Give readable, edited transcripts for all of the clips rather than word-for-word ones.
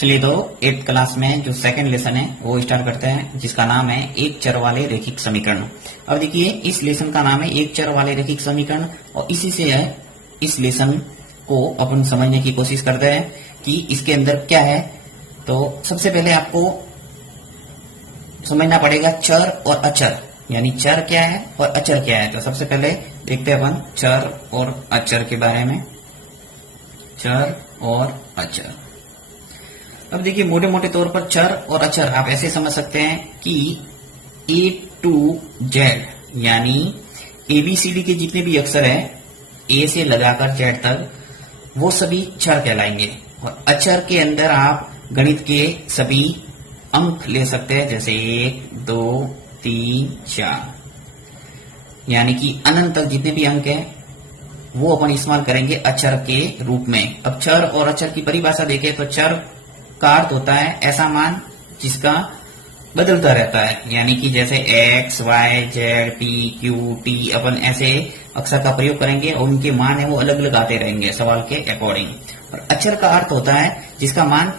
चलिए तो 8th class में जो सेकंड लेसन है वो स्टार्ट करते हैं, जिसका नाम है एक चर वाले रैखिक समीकरण। अब देखिए इस लेसन का नाम है एक चर वाले रैखिक समीकरण और इसी से है इस लेसन को अपन समझने की कोशिश करते हैं कि इसके अंदर क्या है। तो सबसे पहले आपको समझना पड़ेगा चर और अचर, यानी चर क्या है और अचर क्या है। तो सबसे पहले देखते हैं अपन चर और अचर के बारे में। चर और अचर, अब देखिए मोटे मोटे तौर पर चर और अचर आप ऐसे समझ सकते हैं कि A to Z यानी ABCD के जितने भी अक्षर हैं A से लगाकर Z तक वो सभी चर कहलाएंगे। और अचर के अंदर आप गणित के सभी अंक ले सकते हैं, जैसे 1 2 3 4 यानी कि अनंत तक जितने भी अंक हैं वो अपन इस्तेमाल करेंगे अचर के रूप में। अब चर और अचर की परिभाषा देखें तो चर का अर्थ होता है ऐसा मान जिसका बदलता रहता है, यानी कि जैसे x, y, z, p, q, t अपन ऐसे अक्षर का प्रयोग करेंगे और उनके मान है वो अलग अलग आते रहेंगे सवाल के अकॉर्डिंग। और अचर का अर्थ होता है जिसका मान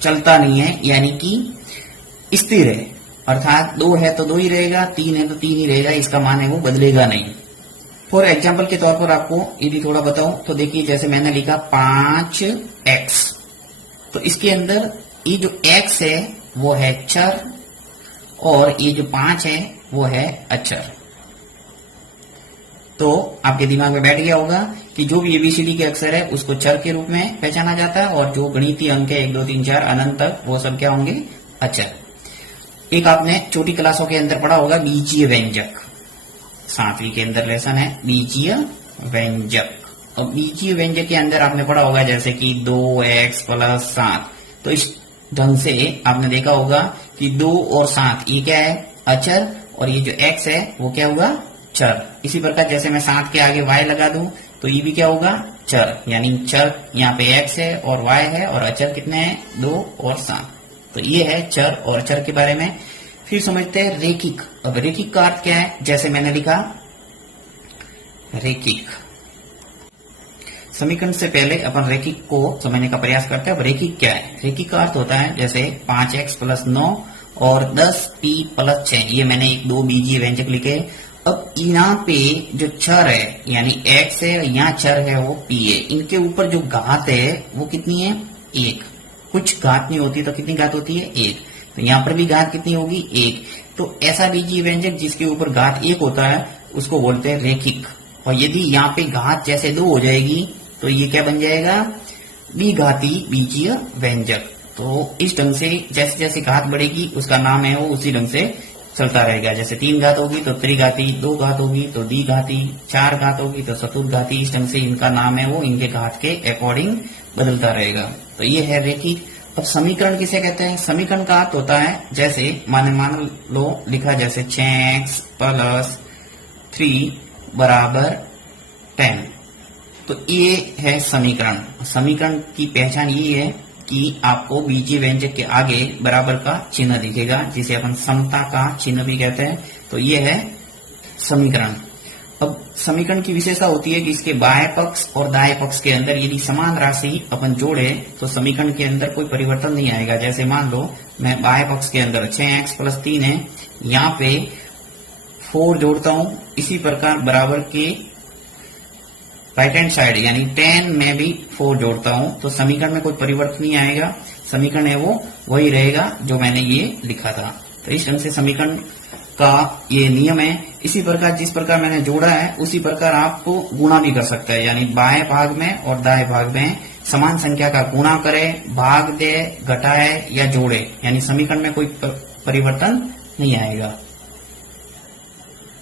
चलता नहीं है, यानी कि स्थिर है, अर्थात 2 है तो 2 ही रहेगा, 3 है तो 3 ही रहेगा, इसका मान है वो बदलेगा नहीं। फॉर एग्जाम्पल के तौर पर आपको यदि थोड़ा बताऊं तो देखिए जैसे मैंने लिखा 5x, तो इसके अंदर ये जो x है वो है चर और ये जो 5 है वो है अचर। तो आपके दिमाग में बैठ गया होगा कि जो भी ABCD के अक्षर है उसको चर के रूप में पहचाना जाता है और जो गणितीय अंक है 1 2 3 4 अनंत तक वो सब क्या होंगे, अचर। एक आपने छोटी क्लासों के अंदर पढ़ा होगा बीजीय व्यंजक, 7वीं के अंदर लेसन है बीजीय व्यंजक। और बीजीय व्यंजक के अंदर आपने पढ़ा होगा जैसे कि 2x + 7, तो इस ढंग से आपने देखा होगा कि 2 और 7 ये क्या है, अचर, और ये जो x है वो क्या होगा, चर। इसी प्रकार जैसे मैं 7 के आगे y लगा दूं तो ये भी क्या होगा, चर, यानी चर यहाँ पे x है और y है और अचर कितने हैं, 2 और 7। तो ये है चर और अचर के बारे में। फिर समझते हैं रेखिक। अब रेखिक का अर्थ क्या है, जैसे मैंने लिखा रेखिक। समीकरण से पहले अपन रेखिक को समझने का प्रयास करते हैं। अब रेखिक क्या है, रेखिक का अर्थ होता है जैसे 5x + 9 और 10p + 6, ये मैंने 1 2 बीजीय व्यंजक लिखे। अब यहाँ पे जो चर है यानी x है, यहाँ चर है वो p है, इनके ऊपर जो घात है वो कितनी है, 1। कुछ घात नहीं होती तो कितनी घात होती है, 1। तो यहाँ पर भी घात कितनी होगी, 1। तो ऐसा बीजीय व्यंजक जिसके ऊपर घात 1 होता है उसको बोलते हैं रेखिक। और यदि यहाँ पे घात जैसे 2 हो जाएगी तो ये क्या बन जाएगा, द्विघाती बीजीय व्यंजक। तो इस ढंग से जैसे जैसे घात बढ़ेगी उसका नाम है वो उसी ढंग से चलता रहेगा। जैसे 3 घात होगी तो त्रिघाती, 2 घात होगी तो द्विघाती, 4 घात होगी तो चतुर्घाती, इस ढंग से इनका नाम है वो इनके घात के अकॉर्डिंग बदलता रहेगा। तो ये है रेखिक। अब समीकरण किसे कहते हैं, समीकरण का अर्थ होता है जैसे मान लो लिखा जैसे 6x + 3 = 10, तो ये है समीकरण। समीकरण की पहचान ये है कि आपको बीजीय व्यंजक के आगे बराबर का चिन्ह दिखेगा, जिसे अपन समता का चिन्ह भी कहते हैं। तो ये है समीकरण। अब समीकरण की विशेषता होती है कि इसके बाएं पक्ष और दाएं पक्ष के अंदर यदि समान राशि अपन जोड़े तो समीकरण के अंदर कोई परिवर्तन नहीं आएगा। जैसे मान लो मैं बाएं पक्ष के अंदर 6x + 3 है, यहाँ पे 4 जोड़ता हूं, इसी प्रकार बराबर के राइट हैंड साइड यानी 10 में भी 4 जोड़ता हूं तो समीकरण में कोई परिवर्तन नहीं आएगा, समीकरण है वो वही रहेगा जो मैंने ये लिखा था। तो इस ढंग से समीकरण का ये नियम है। इसी प्रकार जिस प्रकार मैंने जोड़ा है उसी प्रकार आपको गुणा भी कर सकता है, यानी बाएं भाग में और दाएं भाग में समान संख्या का गुणा करे, भाग दे, घटाए या जोड़े, यानी समीकरण में कोई परिवर्तन नहीं आएगा।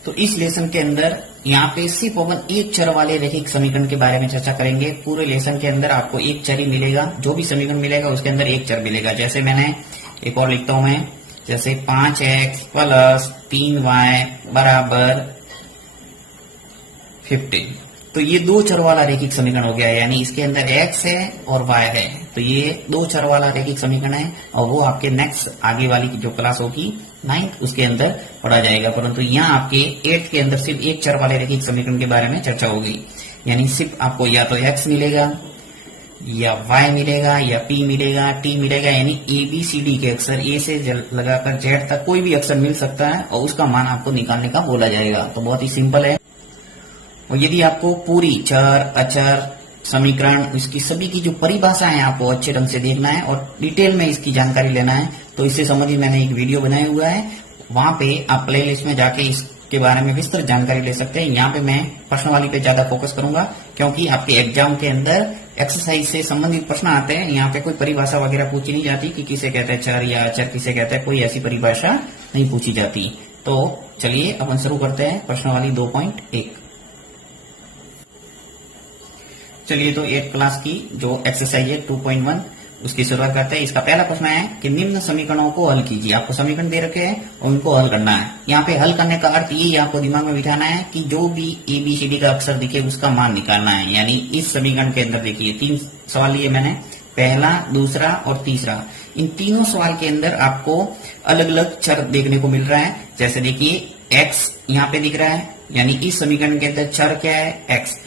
तो इस लेसन के अंदर यहाँ पे सिर्फ अपन एक चर वाले रैखिक समीकरण के बारे में चर्चा करेंगे। पूरे लेसन के अंदर आपको एक चर ही मिलेगा, जो भी समीकरण मिलेगा उसके अंदर एक चर मिलेगा। जैसे मैंने एक और लिखता हूं मैं, जैसे 5x + 3y = 15, तो ये 2 चर वाला रैखिक समीकरण हो गया, यानी इसके अंदर x है और y है, तो ये 2 चर वाला रैखिक समीकरण है। और वो आपके नेक्स्ट आगे वाली की जो क्लास होगी 9th उसके अंदर पढ़ा जाएगा। परंतु यहाँ आपके 8th के अंदर सिर्फ एक चर वाले रैखिक समीकरण के बारे में चर्चा होगी, यानी सिर्फ आपको या तो x मिलेगा या y मिलेगा या p मिलेगा t मिलेगा, यानी ए बी सी डी के अक्षर ए से लगाकर जेड तक कोई भी अक्षर मिल सकता है और उसका मान आपको निकालने का बोला जाएगा। तो बहुत ही सिंपल है। और यदि आपको पूरी चर अचर समीकरण इसकी सभी की जो परिभाषा है आपको अच्छे ढंग से देखना है और डिटेल में इसकी जानकारी लेना है, तो इससे संबंधित मैंने एक वीडियो बनाया हुआ है, वहां पे आप प्लेलिस्ट में जाके इसके बारे में विस्तृत जानकारी ले सकते हैं। यहाँ पे मैं प्रश्नावली पे ज्यादा फोकस करूंगा क्योंकि आपके एग्जाम के अंदर एक्सरसाइज से संबंधित प्रश्न आते हैं। यहाँ पे कोई परिभाषा वगैरह पूछी नहीं जाती कि किसे कहते हैं चर या अचर किसे कहते हैं, कोई ऐसी परिभाषा नहीं पूछी जाती। तो चलिए अपन शुरू करते हैं प्रश्नावली 2.1। चलिए तो 8 क्लास की जो एक्सरसाइज है 2.1 उसकी शुरुआत करते हैं। इसका पहला प्रश्न है कि निम्न समीकरणों को हल कीजिए। आपको समीकरण दे रखे हैं और उनको हल करना है। यहाँ पे हल करने का अर्थ ये आपको दिमाग में बिठाना है कि जो भी ए बी सी डी का अक्षर दिखे उसका मान निकालना है। यानी इस समीकरण के अंदर देखिए 3 सवाल लिए मैंने, पहला, दूसरा और तीसरा। इन तीनों सवाल के अंदर आपको अलग अलग चर देखने को मिल रहा है। जैसे देखिए x यहाँ पे दिख रहा है, यानी इस समीकरण के अंदर चर क्या है x,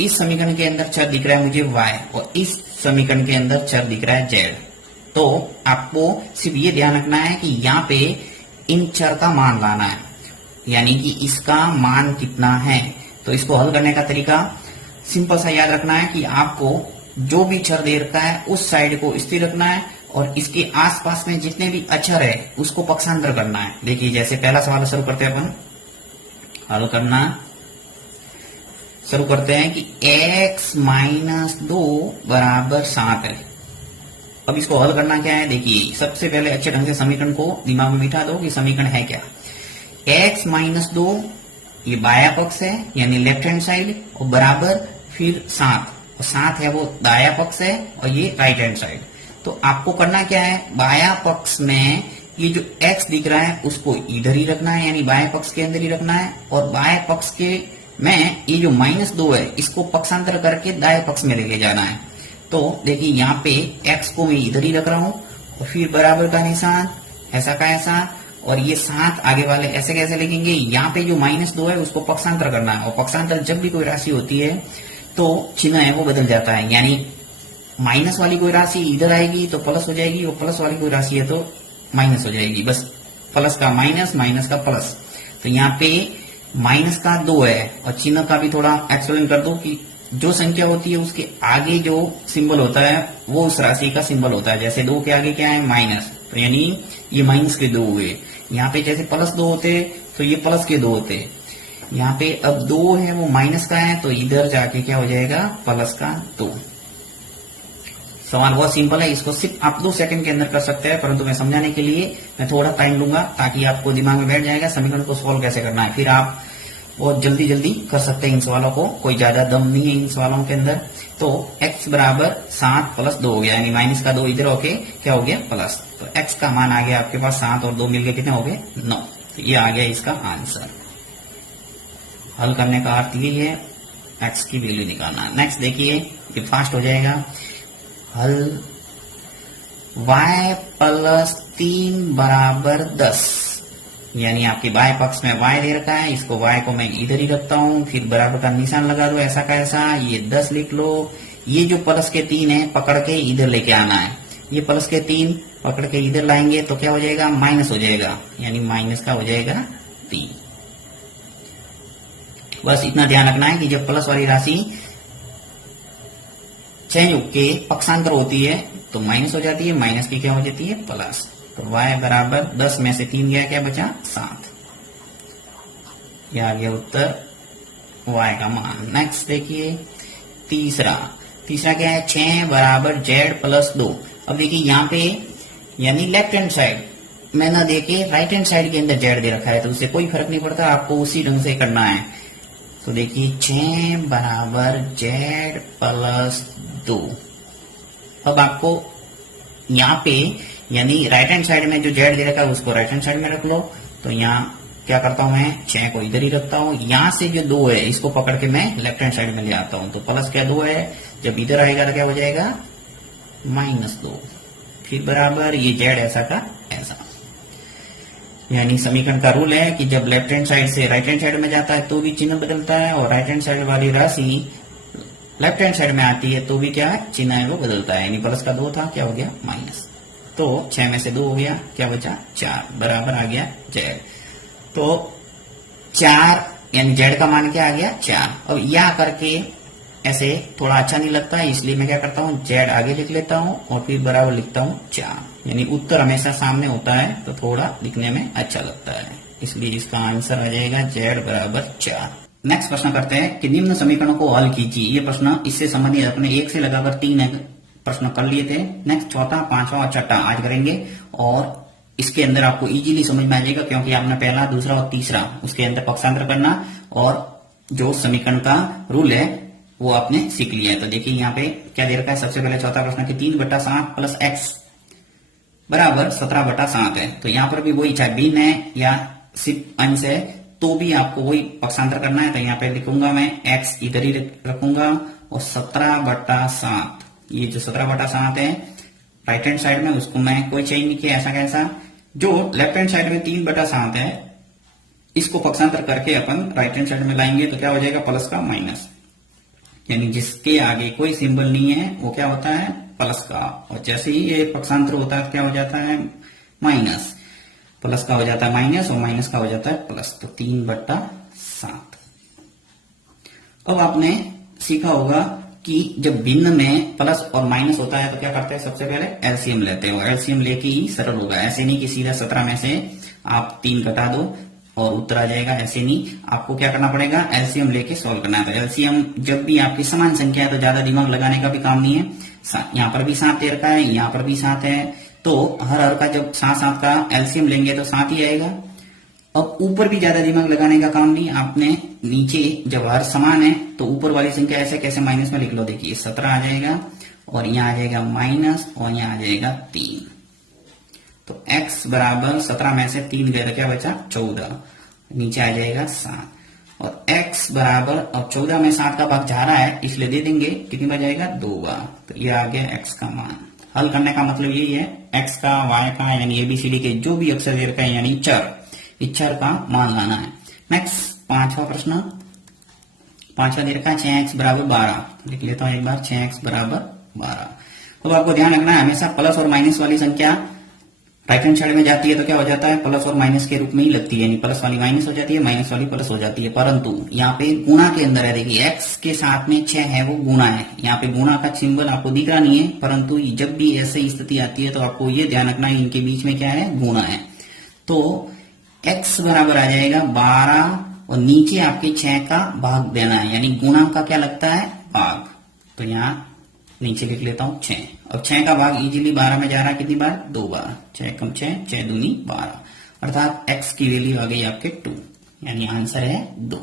इस समीकरण के अंदर चर दिख रहा है मुझे y और इस समीकरण के अंदर चर दिख रहा है z। तो आपको सिर्फ ये ध्यान रखना है कि यहाँ पे इन चर का मान लाना है, यानी कि इसका मान कितना है। तो इसको हल करने का तरीका सिंपल सा याद रखना है कि आपको जो भी चर दे रखा है उस साइड को स्थिर रखना है और इसके आसपास में जितने भी अक्षर है उसको पक्षांतर करना है। देखिए जैसे पहला सवाल शुरू करते हैं अपन, हल करना शुरू करते हैं कि x - 2 बराबर 7 है। अब इसको हल करना क्या है, देखिए सबसे पहले अच्छे ढंग से समीकरण को दिमाग में बिठा दो कि समीकरण है क्या। x - 2 ये बाया पक्ष है यानी लेफ्ट हैंड साइड और बराबर फिर 7 और 7 है वो दाया पक्ष है और ये राइट हैंड साइड। तो आपको करना क्या है, बाया पक्ष में ये जो x दिख रहा है उसको इधर ही रखना है, यानी बाया पक्ष के अंदर ही रखना है। और बाया पक्ष के में ये जो -2 है इसको पक्षांतर करके दाएं पक्ष में लेके जाना है। तो देखिए यहाँ पे x को मैं इधर ही रख रहा हूँ और फिर बराबर का निशान ऐसा का ऐसा, और ये 7 आगे वाले ऐसे कैसे लिखेंगे, यहाँ पे जो -2 है उसको पक्षांतर करना है। और पक्षांतर जब भी कोई राशि होती है तो चिन्ह है वो बदल जाता है, यानी माइनस वाली कोई राशि इधर आएगी तो प्लस हो जाएगी और प्लस वाली कोई राशि है तो माइनस हो जाएगी। बस प्लस का माइनस, माइनस का प्लस। तो यहाँ पे माइनस का 2 है और चिन्ह का भी थोड़ा एक्सप्लेन कर दो कि जो संख्या होती है उसके आगे जो सिंबल होता है वो उस राशि का सिंबल होता है। जैसे 2 के आगे क्या है, माइनस, तो यानी ये माइनस के 2 हुए। यहाँ पे जैसे +2 होते तो ये प्लस के 2 होते। यहाँ पे अब 2 है वो माइनस का है तो इधर जाके क्या हो जाएगा, प्लस का 2। सवाल बहुत सिंपल है, इसको सिर्फ आप 2 सेकंड के अंदर कर सकते हैं, परंतु मैं समझाने के लिए मैं थोड़ा टाइम लूंगा ताकि आपको दिमाग में बैठ जाएगा समीकरण को सॉल्व कैसे करना है। फिर आप बहुत जल्दी जल्दी कर सकते हैं इन सवालों को, कोई ज्यादा दम नहीं है इन सवालों के अंदर। तो x बराबर 7 + 2 हो गया, यानी माइनस का 2 इधर होके क्या हो गया, प्लस। तो x का मान आ गया आपके पास 7 और 2 मिलके कितने हो गए, 9। तो ये आ गया इसका आंसर। हल करने का अर्थ ये है x की वैल्यू निकालना। नेक्स्ट देखिए, ये फास्ट हो जाएगा। हल y + 3 बराबर 10, यानी आपके बाएं पक्ष में y दे रखा है, इसको y को मैं इधर ही रखता हूँ, फिर बराबर का निशान लगा दो ऐसा का ऐसा, ये 10 लिख लो। ये जो प्लस के 3 है पकड़ के इधर लेके आना है, ये प्लस के 3 पकड़ के इधर लाएंगे तो क्या हो जाएगा, माइनस हो जाएगा, यानी माइनस का हो जाएगा 3। बस इतना ध्यान रखना है कि जब प्लस वाली राशि चेंज होके पक्षांतर होती है तो माइनस हो जाती है, माइनस की क्या हो जाती है, प्लस। तो y बराबर 10 में से 3 गया, क्या बचा, 7। यह आ गया उत्तर y का मान। नेक्स्ट देखिए तीसरा क्या है, 6 बराबर z + 2। अब देखिए यहाँ पे यानी लेफ्ट हैंड साइड में ना देके राइट हैंड साइड के अंदर z दे रखा है, तो उससे कोई फर्क नहीं पड़ता, आपको उसी ढंग से करना है। तो देखिए 6 बराबर z + 2। अब आपको यहाँ पे यानी राइट हैंड साइड में जो z दे रखा है उसको राइट हैंड साइड में रख लो। तो यहाँ क्या करता हूं मैं, 6 को इधर ही रखता हूँ, यहाँ से जो 2 है इसको पकड़ के मैं लेफ्ट हैंड साइड में ले आता हूँ। तो प्लस क्या 2 है, जब इधर आएगा तो क्या हो जाएगा, -2। फिर बराबर ये z ऐसा का ऐसा। यानी समीकरण का रूल है कि जब लेफ्ट हैंड साइड से राइट हैंड साइड में जाता है तो भी चिन्ह बदलता है, और राइट हैंड साइड वाली राशि लेफ्ट हैंड साइड में आती है तो भी क्या है, चिन्ह है वो बदलता है, यानी प्लस का 2 था, क्या हो गया माइनस। तो 6 में से 2 हो गया, क्या बचा 4, बराबर आ गया जेड। तो 4 यानी जेड का मान क्या आ गया 4। अब यह करके ऐसे थोड़ा अच्छा नहीं लगता है, इसलिए मैं क्या करता हूँ जेड आगे लिख लेता हूँ और फिर बराबर लिखता हूँ 4। यानी उत्तर हमेशा सामने होता है तो थोड़ा दिखने में अच्छा लगता है, इसलिए इसका आंसर आ जाएगा जेड बराबर 4। नेक्स्ट प्रश्न करते हैं कि निम्न समीकरणों को हल कीजिए। ये प्रश्न इससे संबंधित अपने 1 से लगाकर 3 प्रश्न कर लिए थे। नेक्स्ट चौथा, पांचवा और छठा आज करेंगे और इसके अंदर आपको इजीली समझ में आ जाएगा, क्योंकि आपने पहला, दूसरा और तीसरा उसके अंदर पक्षांतर करना और जो समीकरण का रूल है वो आपने सीख लिया है। तो देखिए यहाँ पे क्या दे रखा है, सबसे पहले चौथा प्रश्न की 3/7 प्लस एक्स बराबर 17/7 है। तो यहाँ पर भी वही, चाहे भिन्न है या सिर्फ अंश है तो भी आपको वही पक्षांतर करना है। तो यहाँ पे लिखूंगा मैं एक्स इधर ही रखूंगा और 17/7, ये जो 17/7 है राइट हैंड साइड में उसको मैं कोई चेंज नहीं किया, ऐसा कैसा। जो लेफ्ट हैंड साइड में 3/7 है इसको पक्षांतर करके अपन राइट हैंड साइड में लाएंगे तो क्या हो जाएगा प्लस का माइनस, यानी जिसके आगे कोई सिंबल नहीं है वो क्या होता है प्लस का, और जैसे ही ये पक्षांतर होता है क्या हो जाता है माइनस, प्लस का हो जाता है माइनस और माइनस का हो जाता है प्लस। तो 3/7। अब आपने सीखा होगा कि जब भिन्न में प्लस और माइनस होता है तो क्या करते हैं, सबसे पहले एलसीएम लेते हैं और एलसीएम लेके ही सरल होगा। ऐसे नहीं कि सीधा 17 में से आप 3 घटा दो और उत्तर आ जाएगा, ऐसे नहीं, आपको क्या करना पड़ेगा एलसीएम लेके सॉल्व करना है। तो एलसीएम जब भी आपकी समान संख्या है तो ज्यादा दिमाग लगाने का भी काम नहीं है। यहाँ पर भी 7 दे रखा है, यहाँ पर भी 7 है, तो हर का जब 7 का एलसीएम लेंगे तो 7 ही आएगा। अब ऊपर भी ज्यादा दिमाग लगाने का काम नहीं, आपने नीचे जब हर समान है तो ऊपर वाली संख्या ऐसे कैसे माइनस में लिख लो, देखिए 17 आ जाएगा और यहाँ आ जाएगा माइनस और यहाँ आ जाएगा 3। तो x बराबर 17 में से 3 गया तो क्या बचा 14, नीचे आ जाएगा 7 और x बराबर, अब 14 में 7 का भाग जा रहा है इसलिए दे देंगे, कितनी बार जाएगा 2 बार। तो ये आ गया x का मान। हल करने का मतलब यही है, x का y का यानी एबीसीडी के जो भी अक्षर दे रखा है यानी चर का मान लाना है। नेक्स्ट पांचवा प्रश्न, पांचवा दे रखा है 6x बराबर 12। लिख लेता हूं एक बार, 6x बराबर 12। तो आपको ध्यान रखना है हमेशा प्लस और माइनस वाली संख्या राइट हैंड साइड में जाती है तो क्या हो जाता है प्लस और माइनस के रूप में ही लगती है, यानी प्लस वाली माइनस हो जाती है, माइनस वाली प्लस हो जाती है। परंतु यहाँ पे गुणा के अंदर है, देखिए x के साथ में 6 है वो गुणा है, यहाँ पे गुणा का सिंबल आपको दिख रहा नहीं है, परंतु जब भी ऐसी स्थिति आती है तो आपको ये ध्यान रखना है इनके बीच में क्या है गुणा है। तो x बराबर आ जाएगा 12 और नीचे आपके 6 का भाग देना है, यानी गुणा का क्या लगता है भाग। तो यहाँ नीचे लिख लेता हूं 6। अब 6 का भाग इजीली 12 में जा रहा है, कितनी बार 2 बार, 6 कम 6, 6 दूनी 12, अर्थात x की वैल्यू आ गई आपके 2, यानी आंसर है 2।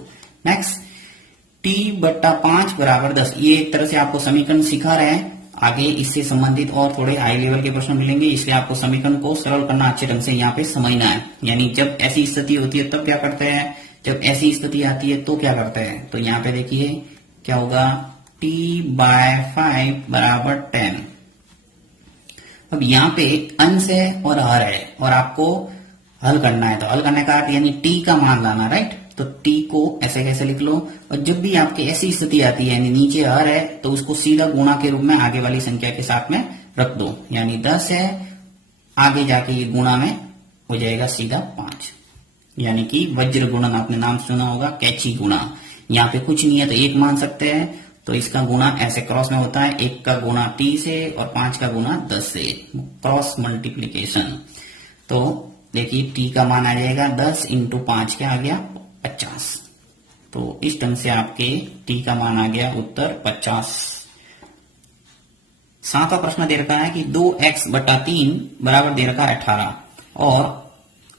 नेक्स्ट t/5 बराबर 10। ये एक तरह से आपको समीकरण सिखा रहे हैं, आगे इससे संबंधित और थोड़े हाई लेवल के प्रश्न मिलेंगे, इसलिए आपको समीकरण को सरल करना अच्छे ढंग से यहाँ पे समझना है। यानी जब ऐसी स्थिति होती है तब क्या करते हैं, जब ऐसी स्थिति आती है तो क्या करते हैं। तो यहाँ पे देखिए क्या होगा, t/5 बराबर 10। अब यहाँ पे अंश है और हर है और आपको हल करना है, तो हल करने का अर्थ यानी t का मान लाना, राइट। तो t को ऐसे कैसे लिख लो, और जब भी आपकी ऐसी स्थिति आती है यानी नीचे हर है तो उसको सीधा गुणा के रूप में आगे वाली संख्या के साथ में रख दो, यानी 10 है, आगे जाके ये गुणा में हो जाएगा सीधा 5, यानी कि वज्र गुणन, आपने नाम सुना होगा कैची गुणा। यहाँ पे कुछ नहीं है तो 1 मान सकते हैं, तो इसका गुणा ऐसे क्रॉस में होता है, 1 का गुणा t से और 5 का गुणा 10 से, क्रॉस मल्टीप्लीकेशन। तो देखिए t का मान आ जाएगा 10 × 5 क्या आ गया 50। तो इस ढंग से आपके t का मान आ गया उत्तर 50। 7वां प्रश्न दे रखा है कि 2x/3 बराबर दे रखा है 18 और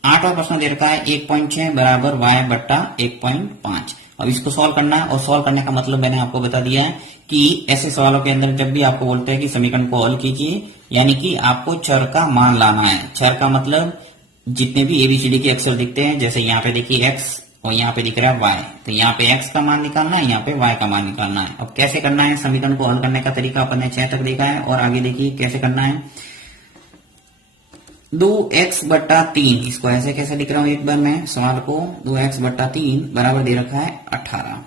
8वां प्रश्न दे रखा है 1.6 बराबर y/1.5। अब इसको सॉल्व करना है, और सॉल्व करने का मतलब मैंने आपको बता दिया है कि ऐसे सवालों के अंदर जब भी आपको बोलते हैं कि समीकरण को हल कीजिए, यानी कि आपको चर का मान लाना है। चर का मतलब जितने भी एबीसीडी के अक्षर दिखते हैं, जैसे यहाँ पे देखिए x और यहाँ पे दिख रहा है y, तो यहाँ पे x का मान निकालना है, यहाँ पे y का मान निकालना है। अब कैसे करना है, समीकरण को हल करने का तरीका अपन ने 6 तक देखा है, और आगे देखिए कैसे करना है। 2x/3, इसको ऐसे कैसे लिख रहा हूं एक बार मैं सवाल को, 2x/3 बराबर दे रखा है 18।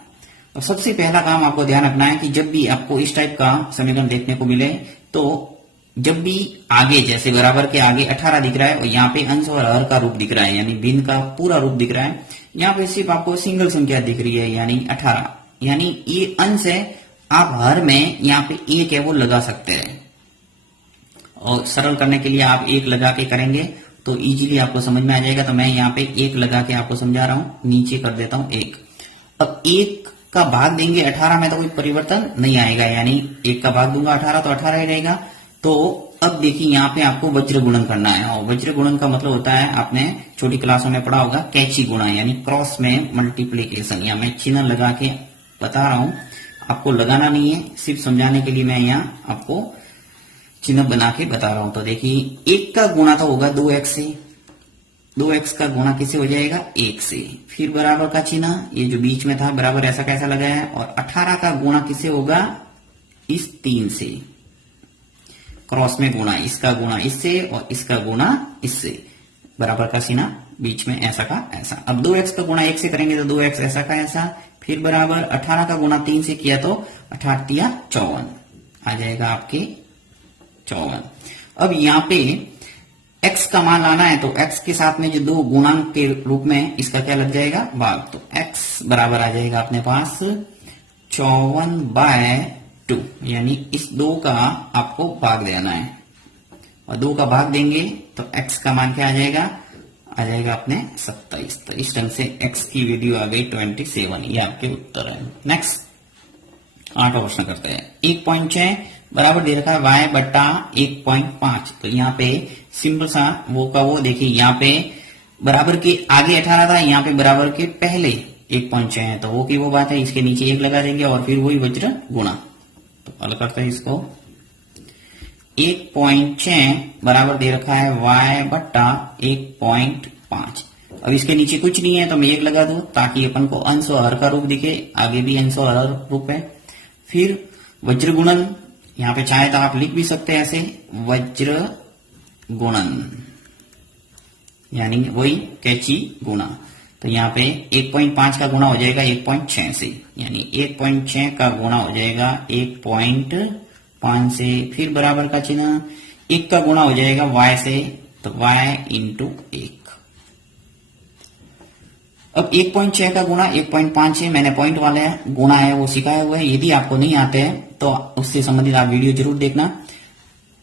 अब सबसे पहला काम आपको ध्यान रखना है कि जब भी आपको इस टाइप का समीकरण देखने को मिले तो जब भी आगे जैसे बराबर के आगे 18 दिख रहा है और यहाँ पे अंश और हर का रूप दिख रहा है यानी भिन्न का पूरा रूप दिख रहा है, यहाँ पे सिर्फ आपको सिंगल संख्या दिख रही है यानी 18, यानी ये अंश है, आप हर में यहाँ पे एक है वो लगा सकते हैं और सरल करने के लिए आप एक लगा के करेंगे तो इजीली आपको समझ में आ जाएगा। तो मैं यहाँ पे एक लगा के आपको समझा रहा हूं, नीचे कर देता हूं एक। अब एक का भाग देंगे 18 में तो कोई परिवर्तन नहीं आएगा, यानी एक का भाग दूंगा 18 तो 18 ही रहेगा। तो अब देखिए यहाँ पे आपको वज्र गुणन करना है और वज्र गुणन का मतलब होता है, आपने छोटी क्लासों में पढ़ा होगा, कैची गुणा यानी क्रॉस में मल्टीप्लीकेशन। या मैं चिन्ह लगा के बता रहा हूं, आपको लगाना नहीं है, सिर्फ समझाने के लिए मैं यहाँ आपको चिन्ह बना के बता रहा हूं। तो देखिए एक का गुणा तो होगा 2x से, 2x का गुणा किसे हो जाएगा 1 से, फिर बराबर का चिन्ह, ये जो बीच में था बराबर ऐसा कैसा लगाया है, और 18 का गुणा किसे होगा इस 3 से, क्रॉस में गुणा, इसका गुणा इससे और इसका गुणा इससे, बराबर का चिन्ह बीच में ऐसा का ऐसा। अब 2x का गुणा 1 से करेंगे तो 2x ऐसा का ऐसा, फिर बराबर 18 का गुणा 3 से किया तो 18 तिया 54 आ जाएगा आपके 54। अब यहाँ पे x का मान लाना है तो x के साथ में जो दो गुणांक के रूप में इसका क्या लग जाएगा भाग, तो x बराबर आ जाएगा अपने पास 54/2, यानी इस 2 का आपको भाग देना है और 2 का भाग देंगे तो x का मान क्या आ जाएगा अपने 27। तो इस ढंग से x की वैल्यू आ गई 27, ये आपके उत्तर है। नेक्स्ट 8वां प्रश्न करते हैं। 1.6 बराबर दे रखा है y बट्टा 1.5, तो यहाँ पे सिंपल सा वो का वो देखिए, यहाँ पे बराबर के आगे 18 था, यहाँ पे बराबर के पहले 1.6 है, तो वो की वो बात है, इसके नीचे 1 लगा देंगे और फिर वही वज्र गुणा। तो हल करते हैं इसको। 1.6 बराबर दे रखा है y बट्टा 1.5, अब इसके नीचे कुछ नहीं है तो मैं 1 लगा दूं ताकि अपन को अंश और हर का रूप दिखे, आगे भी अंश और हर रूप है। फिर वज्र गुणन, यहाँ पे चाहे तो आप लिख भी सकते हैं ऐसे, वज्र गुणन यानी वही कैची गुणा। तो यहाँ पे 1.5 का गुणा हो जाएगा 1.6 से, यानी 1.6 का गुणा हो जाएगा 1.5 से, फिर बराबर का चिन्ह, 1 का गुणा हो जाएगा y से, तो y इंटू 1। अब 1.6 का गुणा 1.5 से, मैंने पॉइंट वाला गुणा है वो सिखाया हुआ है, यदि आपको नहीं आते हैं तो उससे संबंधित आप वीडियो जरूर देखना,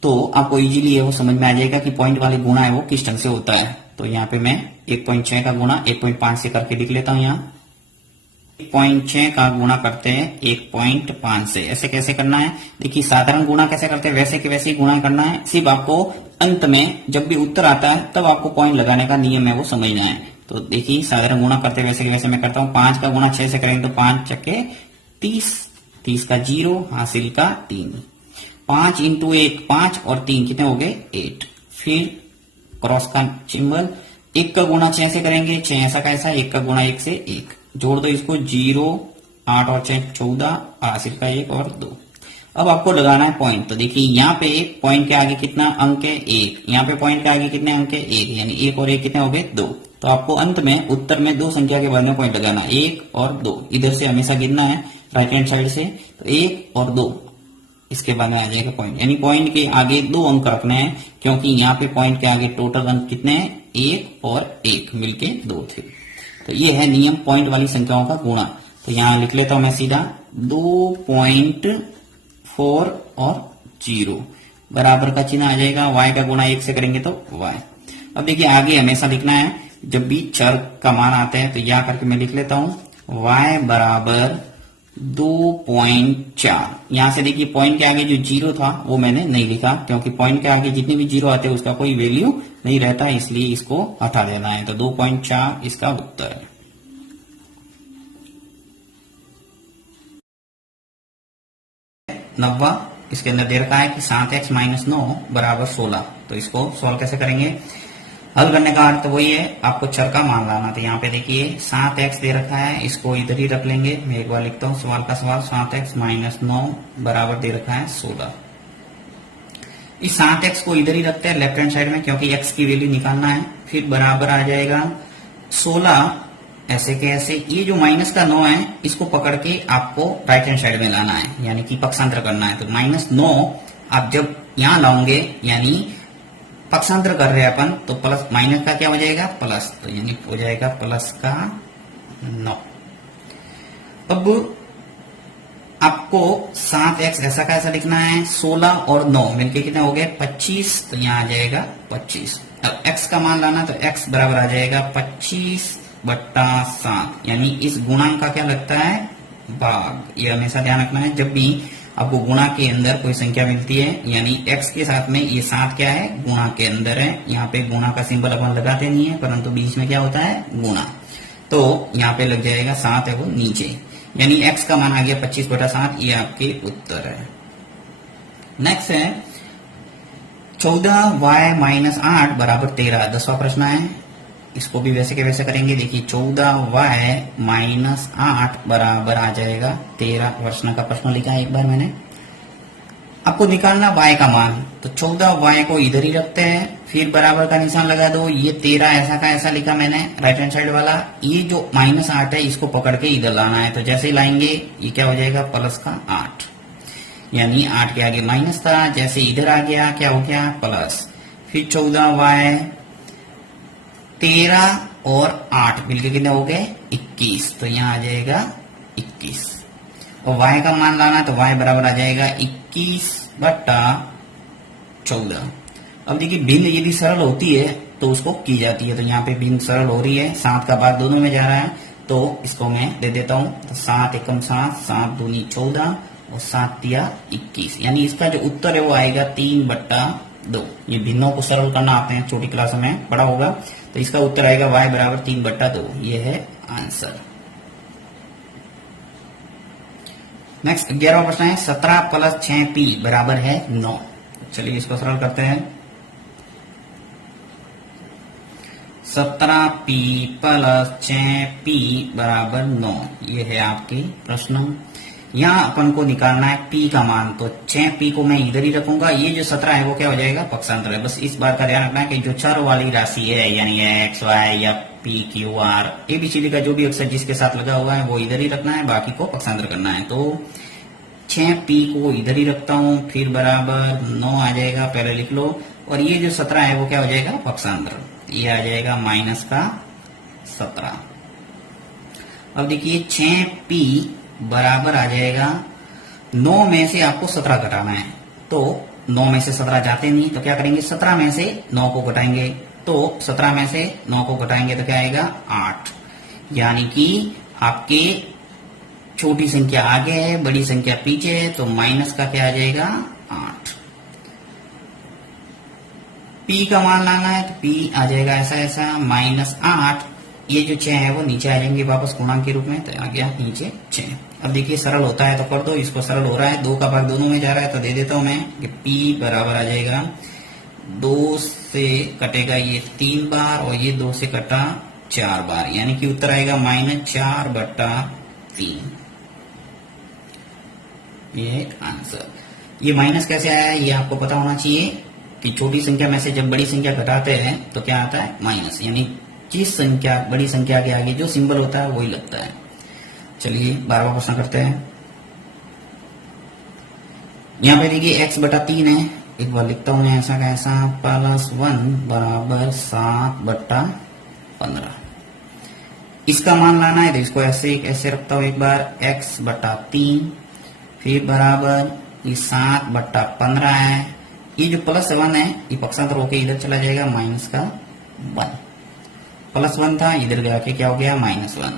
तो आपको इजीली वो समझ में आ जाएगा कि पॉइंट वाले गुणा है वो किस ढंग से होता है। तो यहाँ पे मैं 1.6 का गुणा 1.5 से करके लिख लेता हूँ। यहाँ 1.6 का गुणा करते हैं 1.5 से, ऐसे कैसे करना है देखिए, साधारण गुणा कैसे करते हैं वैसे के वैसे ही गुणा करना है, सिर्फ आपको अंत में जब भी उत्तर आता है तब आपको पॉइंट लगाने का नियम है वो समझना है। तो देखिए साधारण गुणा करते वैसे के वैसे मैं करता हूँ। 5 का गुणा 6 से करेंगे तो 5 चक्के 30, 30 का 0 हासिल का 3, 5 इंटू 1 5 और 3 कितने हो गए 8, फिर क्रॉस का सिंबल, 1 का गुणा 6 से करेंगे 6 ऐसा कैसा, 1 का गुणा 1 से 1, जोड़ दो इसको 0, 8 और 6 14 हासिल का 1 और 2। अब आपको लगाना है पॉइंट, तो देखिए यहाँ पे पॉइंट के आगे कितना अंक है 1, यहाँ पे पॉइंट के आगे कितने अंक है 1, यानी 1 और 1 कितने हो गए 2। तो आपको अंत में उत्तर में 2 संख्या के बाद में पॉइंट लगाना, 1 और 2, इधर से हमेशा गिनना है राइट हैंड साइड से, तो 1 और 2 इसके बाद में आ जाएगा पॉइंट, यानी पॉइंट के आगे 2 अंक रखने हैं, क्योंकि यहाँ पे पॉइंट के आगे टोटल अंक कितने हैं 1 और 1 मिलके 2 थे। तो ये है नियम पॉइंट वाली संख्याओं का गुणा। तो यहाँ लिख लेता हूं मैं सीधा 2.4 और 0 बराबर का चिन्ह आ जाएगा, y का गुणा 1 से करेंगे तो y। अब देखिए आगे हमेशा लिखना है, जब भी चर का मान आता है तो यह करके मैं लिख लेता हूं y बराबर 2.4। यहां से देखिए पॉइंट के आगे जो 0 था वो मैंने नहीं लिखा, क्योंकि पॉइंट के आगे जितने भी 0 आते हैं उसका कोई वैल्यू नहीं रहता, इसलिए इसको हटा देना है। तो 2.4 इसका उत्तर है। नब्बा, इसके अंदर दे रखा है कि 7x माइनस 9 बराबर 16, तो इसको सॉल्व कैसे करेंगे। हल करने का अर्थ वही है, आपको चर का मान लाना। तो यहाँ पे देखिए 7x दे रखा है, इसको इधर ही रख लेंगे। मैं एक बार लिखता हूँ सवाल का सवाल, 7x माइनस 9 बराबर दे रखा है 16। इस 7x को इधर ही रखते हैं लेफ्ट हैंड साइड में, क्योंकि x की वैल्यू निकालना है। फिर बराबर आ जाएगा 16 ऐसे के ऐसे, ये जो माइनस का 9 है इसको पकड़ के आपको राइट हैंड साइड में लाना है, यानी कि पक्षांतर करना है। तो -9 आप जब यहां लाओगे यानी पक्षांतर कर रहे हैं अपन, तो प्लस माइनस का क्या हो जाएगा प्लस, तो यानी हो जाएगा प्लस का 9। अब आपको 7x ऐसा का ऐसा लिखना है, 16 और 9 मिलके कितना हो गया 25, तो यहाँ आ जाएगा 25। अब x का मान लाना, तो x बराबर आ जाएगा 25/7, यानी इस गुणांक का क्या लगता है भाग। ये हमेशा ध्यान रखना है, जब भी आपको गुणा के अंदर कोई संख्या मिलती है, यानी x के साथ में ये 7 क्या है गुणा के अंदर है। यहाँ पे गुणा का सिंबल अपन लगाते नहीं है, परंतु बीच में क्या होता है गुणा, तो यहाँ पे लग जाएगा 7 है वो नीचे, यानी x का मान आ गया 25/7, ये आपके उत्तर है। नेक्स्ट है 14y - 8 = 13, 10वां प्रश्न है। इसको भी वैसे के वैसे करेंगे। देखिए 14y - 8 बराबर आ जाएगा 13, प्रश्न का प्रश्न लिखा है एक बार मैंने। आपको निकालना y का मान, तो 14y को इधर ही रखते हैं, फिर बराबर का निशान लगा दो। ये 13 ऐसा का ऐसा लिखा मैंने राइट हैंड साइड वाला, ये जो -8 है इसको पकड़ के इधर लाना है, तो जैसे ही लाएंगे ये क्या हो जाएगा प्लस का 8, यानी 8 के आगे माइनस था, जैसे इधर आ गया क्या हो गया प्लस, फिर 14y 13 और 8 मिलकर कितने हो गए 21, तो यहाँ आ जाएगा 21। और y का मान लाना, तो y बराबर आ जाएगा 21/14। अब देखिए भिन्न यदि सरल होती है तो उसको की जाती है, तो यहाँ पे भिन्न सरल हो रही है, 7 का भाग दोनों में जा रहा है, तो इसको मैं दे देता हूं। तो 7 एकम 7, 7 दूनी 14 और 7 तिया 21, यानी इसका जो उत्तर है वो आएगा 3/2। ये भिन्नों को सरल करना आपने छोटी क्लास में पढ़ा होगा, तो इसका उत्तर आएगा y बराबर 3/2, ये है आंसर। नेक्स्ट 11वां प्रश्न है 17 + 6p बराबर है 9। चलिए इसको सरल करते हैं। 17p + 6p बराबर 9, ये है आपके प्रश्न। यहाँ अपन को निकालना है p का मान, तो 6p को मैं इधर ही रखूंगा, ये जो 17 है वो क्या हो जाएगा पक्षांतर है। बस इस बात का ध्यान रखना है कि जो चर वाली राशि है, यानी x y या p q r ABCD का जो भी अक्षर जिसके साथ लगा हुआ है वो इधर ही रखना है, बाकी को पक्षांतर करना है। तो 6p को इधर ही रखता हूं, फिर बराबर 9 आ जाएगा, पहले लिख लो, और ये जो 17 है वो क्या हो जाएगा पक्षांतर, ये आ जाएगा -17। अब देखिए 6p बराबर आ जाएगा 9 में से आपको 17 घटाना है, तो 9 में से 17 जाते नहीं, तो क्या करेंगे 17 में से 9 को घटाएंगे, तो 17 में से 9 को घटाएंगे तो क्या आएगा 8, यानी कि आपके छोटी संख्या आगे है बड़ी संख्या पीछे है, तो माइनस का क्या आ जाएगा 8। p का मान लाना है, तो p आ जाएगा ऐसा ऐसा -8, ये जो 6 है वो नीचे आ जाएंगे वापस गुणांक के रूप में, तो आ गया नीचे 6। अब देखिए सरल होता है तो कर दो, इसको सरल हो रहा है, 2 का भाग दोनों में जा रहा है, तो दे देता हूं मैं कि p बराबर आ जाएगा 2 से कटेगा ये 3 बार और ये 2 से कटा 4 बार, यानी कि उत्तर आएगा -4/3, ये आंसर। ये माइनस कैसे आया ये आपको पता होना चाहिए कि छोटी संख्या में से जब बड़ी संख्या घटाते हैं तो क्या आता है माइनस, यानी जिस संख्या बड़ी संख्या के आगे जो सिंबल होता है वही लगता है। चलिए 12वां प्रश्न करते हैं। यहाँ पे देखिए x/3 है, एक बार लिखता हूं मैं ऐसा कैसा, +1 बराबर 7/15। इसका मान लाना है, तो इसको ऐसे ऐसे रखता हूं एक बार, x/3 फिर बराबर ये 7/15 है, ये जो +1 है ये पक्षांतर होके इधर चला जाएगा -1, +1 था इधर गया के क्या हो गया -1,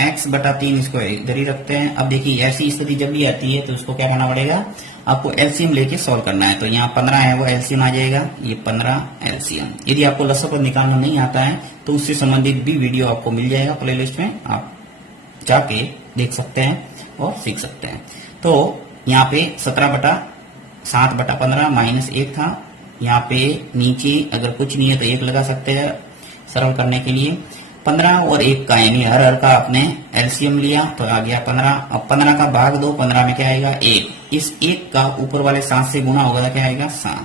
x/3 इसको इधर ही रखते हैं। अब देखिए ऐसी स्थिति जब भी आती है तो उसको क्या करना पड़ेगा, आपको एलसीएम लेके सॉल्व करना है, तो यहाँ 15 है वो एलसीएम आ जाएगा, ये 15 एलसीएम। यदि आपको लसापद निकालना नहीं आता है तो उससे संबंधित भी वीडियो आपको मिल जाएगा प्लेलिस्ट में, आप जाके देख सकते हैं और सीख सकते हैं। तो यहाँ पे 17/7/15 -1 था, यहाँ पे नीचे अगर कुछ नहीं है तो 1 लगा सकते हैं सरल करने के लिए। 15 और 1 का यानी हर का आपने एलसीएम लिया तो आ गया 15। अब 15 का भाग दो, 15 में क्या आएगा 1, इस 1 का ऊपर वाले 7 से गुना होगा तो क्या आएगा 7,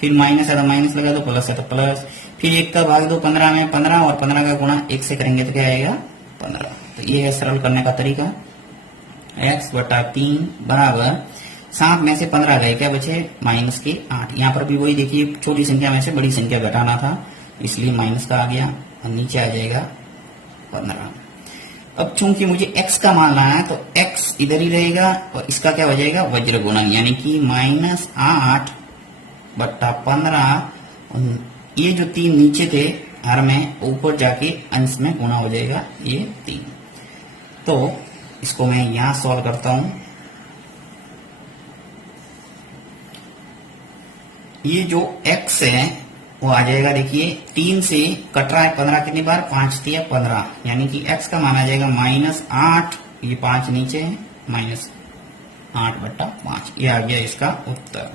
फिर माइनस है तो माइनस लगा दो, प्लस है तो प्लस, फिर 1 का भाग दो 15 में, 15 और 15 का गुणा 1 से करेंगे तो क्या आएगा 15। तो ये है सरल करने का तरीका। x बटा 3 बराबर 7 में से 15 गए, क्या बचे माइनस के 8। यहाँ पर भी वही देखिए, छोटी संख्या में से बड़ी संख्या घटाना था, इसलिए माइनस का आ गया और नीचे आ जाएगा 15। अब चूंकि मुझे x का मान लाना है तो x इधर ही रहेगा और इसका क्या हो जाएगा वज्र गुणन, यानी कि -8 बट्टा 15। ये जो 3 नीचे थे हर में, ऊपर जाके अंश में गुणा हो जाएगा ये 3। तो इसको मैं यहां सॉल्व करता हूं। ये जो x है वो आ जाएगा, देखिए 3 से कट रहा है 15 कितनी बार, 5 दिया 15, यानी कि x का मान आ जाएगा -8, ये 5 नीचे है, -8 बट्टा 5। ये आ गया इसका उत्तर।